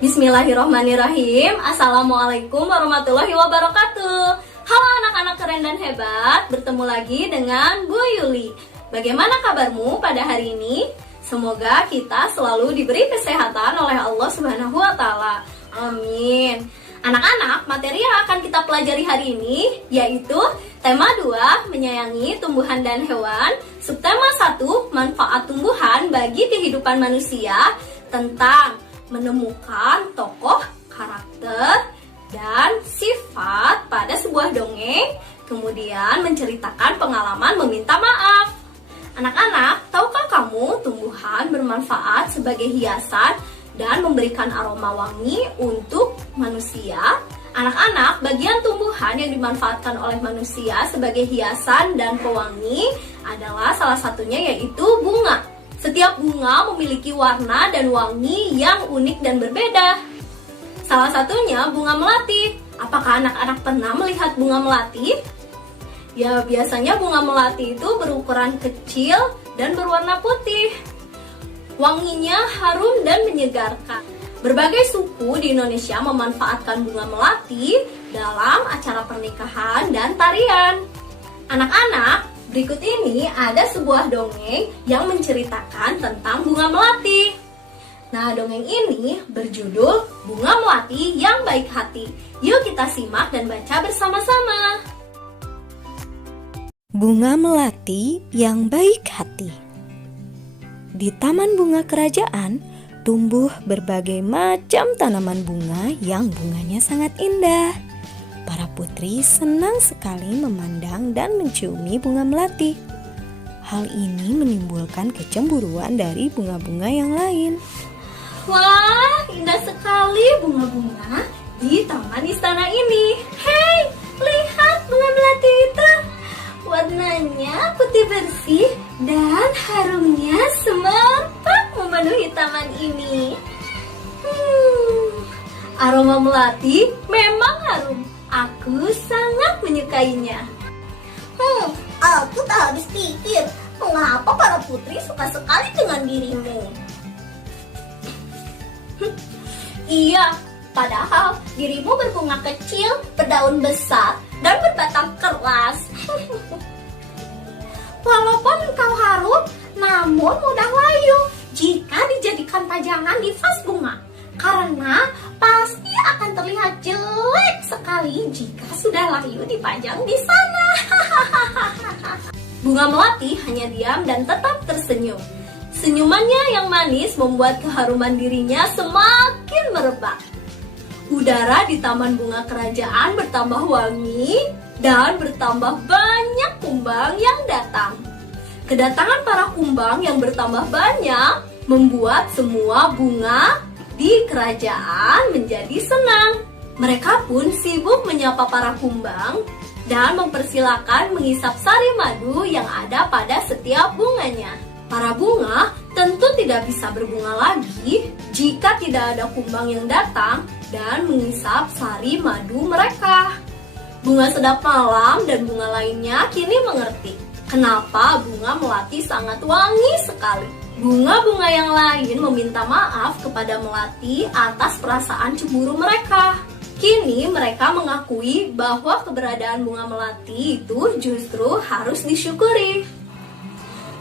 Bismillahirrohmanirrohim. Assalamualaikum warahmatullahi wabarakatuh. Halo anak-anak keren dan hebat, bertemu lagi dengan Bu Yuli. Bagaimana kabarmu pada hari ini? Semoga kita selalu diberi kesehatan oleh Allah Subhanahu wa Ta'ala. Amin. Anak-anak, materi yang akan kita pelajari hari ini yaitu tema 2, menyayangi tumbuhan dan hewan, subtema 1, manfaat tumbuhan bagi kehidupan manusia, tentang menemukan tokoh, karakter, dan sifat pada sebuah dongeng, kemudian menceritakan pengalaman meminta maaf. Anak-anak, tahukah kamu tumbuhan bermanfaat sebagai hiasan dan memberikan aroma wangi untuk manusia? Anak-anak, bagian tumbuhan yang dimanfaatkan oleh manusia sebagai hiasan dan pewangi adalah salah satunya yaitu bunga. Setiap bunga memiliki warna dan wangi yang unik dan berbeda. Salah satunya bunga melati. Apakah anak-anak pernah melihat bunga melati? Ya, biasanya bunga melati itu berukuran kecil dan berwarna putih. Wanginya harum dan menyegarkan. Berbagai suku di Indonesia memanfaatkan bunga melati dalam acara pernikahan dan tarian. Anak-anak, berikut ini ada sebuah dongeng yang menceritakan tentang bunga melati. Nah, dongeng ini berjudul Bunga Melati yang Baik Hati. Yuk kita simak dan baca bersama-sama. Bunga melati yang baik hati. Di taman bunga kerajaan, tumbuh berbagai macam tanaman bunga yang bunganya sangat indah. Para putri senang sekali memandang dan menciumi bunga melati. Hal ini menimbulkan kecemburuan dari bunga-bunga yang lain. Wah, indah sekali bunga-bunga di taman istana ini. Hei, lihat bunga melati itu. Warnanya putih bersih dan harumnya semerbak memenuhi taman ini. Aroma melati memang harum. Aku sangat menyukainya. Aku tak habis pikir, mengapa para putri suka sekali dengan dirimu. Iya, padahal dirimu berbunga kecil, berdaun besar, dan berbatang keras. Walaupun engkau harum, namun mudah layu jika dijadikan pajangan di vas bunga. Karena pasti akan terlihat jelek sekali jika sudah layu dipajang di sana. Bunga melati hanya diam dan tetap tersenyum. Senyumannya yang manis membuat keharuman dirinya semakin merebak. Udara di taman bunga kerajaan bertambah wangi dan bertambah banyak kumbang yang datang. Kedatangan para kumbang yang bertambah banyak membuat semua bunga di kerajaan menjadi senang. Mereka pun sibuk menyapa para kumbang dan mempersilakan menghisap sari madu yang ada pada setiap bunganya. Para bunga tentu tidak bisa berbunga lagi jika tidak ada kumbang yang datang dan menghisap sari madu mereka. Bunga sedap malam dan bunga lainnya kini mengerti kenapa bunga melati sangat wangi sekali. Bunga-bunga yang lain meminta maaf kepada melati atas perasaan cemburu mereka. Kini mereka mengakui bahwa keberadaan bunga melati itu justru harus disyukuri.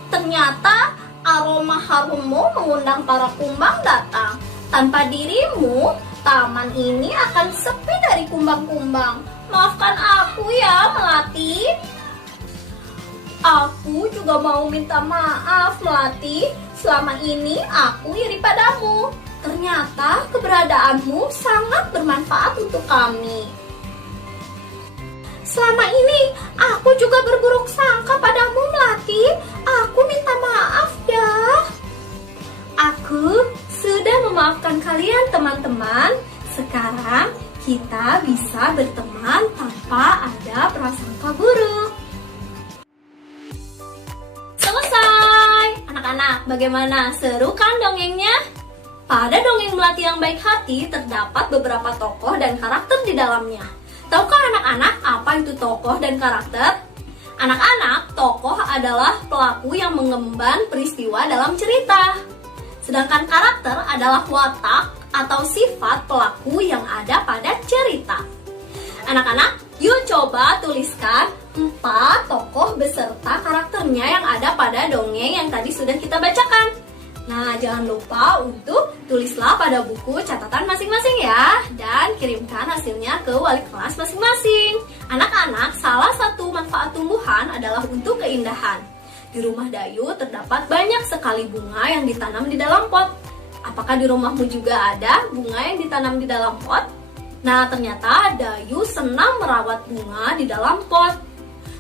Ternyata aroma harummu mengundang para kumbang datang. Tanpa dirimu, taman ini akan sepi dari kumbang-kumbang. Maafkan aku ya, Melati. Aku juga mau minta maaf, Melati. Selama ini aku iri padamu. Ternyata keberadaanmu sangat bermanfaat untuk kami. Selama ini aku juga berburuk sangka padamu, Melati. Aku minta maaf ya. Aku sudah memaafkan kalian teman-teman. Sekarang kita bisa berteman tanpa ada prasangka buruk. Selesai. Anak-anak, bagaimana? Seru kan dongengnya? Pada dongeng Melati yang Baik Hati terdapat beberapa tokoh dan karakter di dalamnya. Tahukah anak-anak apa itu tokoh dan karakter? Anak-anak, tokoh adalah pelaku yang mengemban peristiwa dalam cerita. Sedangkan karakter adalah watak atau sifat pelaku yang ada pada cerita. Anak-anak, yuk coba tuliskan 4 tokoh beserta karakternya yang ada pada dongeng yang tadi sudah kita bacakan. Nah, jangan lupa untuk tulislah pada buku catatan masing-masing ya, dan kirimkan hasilnya ke wali kelas masing-masing. Anak-anak, salah satu manfaat tumbuhan adalah untuk keindahan. Di rumah Dayu terdapat banyak sekali bunga yang ditanam di dalam pot. Apakah di rumahmu juga ada bunga yang ditanam di dalam pot? Nah, ternyata Dayu senang merawat bunga di dalam pot.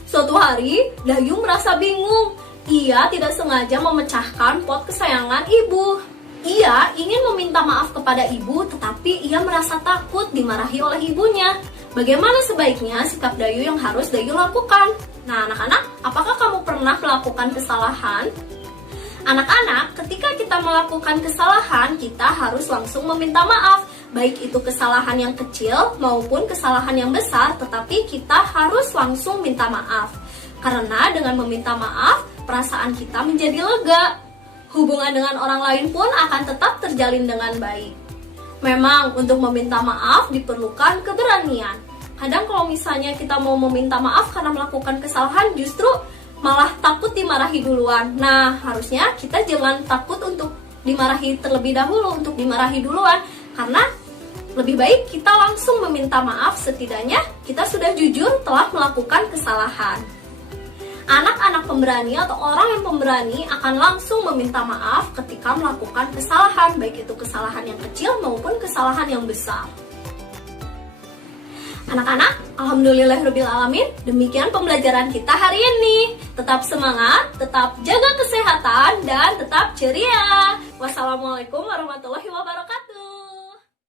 Suatu hari, Dayu merasa bingung. Ia tidak sengaja memecahkan pot kesayangan ibu. Ia ingin meminta maaf kepada ibu, tetapi ia merasa takut dimarahi oleh ibunya. Bagaimana sebaiknya sikap Dayu yang harus Dayu lakukan? Nah, anak-anak, apakah kamu pernah melakukan kesalahan? Anak-anak, ketika kita melakukan kesalahan, kita harus langsung meminta maaf. Baik itu kesalahan yang kecil maupun kesalahan yang besar, tetapi kita harus langsung minta maaf. Karena dengan meminta maaf, perasaan kita menjadi lega. Hubungan dengan orang lain pun akan tetap terjalin dengan baik. Memang untuk meminta maaf diperlukan keberanian. Kadang kalau misalnya kita mau meminta maaf karena melakukan kesalahan, justru malah takut dimarahi duluan. Nah, harusnya kita jangan takut untuk dimarahi terlebih dahulu, untuk dimarahi duluan. Karena lebih baik kita langsung meminta maaf, setidaknya kita sudah jujur telah melakukan kesalahan. Anak-anak pemberani atau orang yang pemberani akan langsung meminta maaf ketika melakukan kesalahan, baik itu kesalahan yang kecil maupun kesalahan yang besar. Anak-anak, alhamdulillahirrabbilalamin, demikian pembelajaran kita hari ini. Tetap semangat, tetap jaga kesehatan, dan tetap ceria. Wassalamualaikum warahmatullahi wabarakatuh.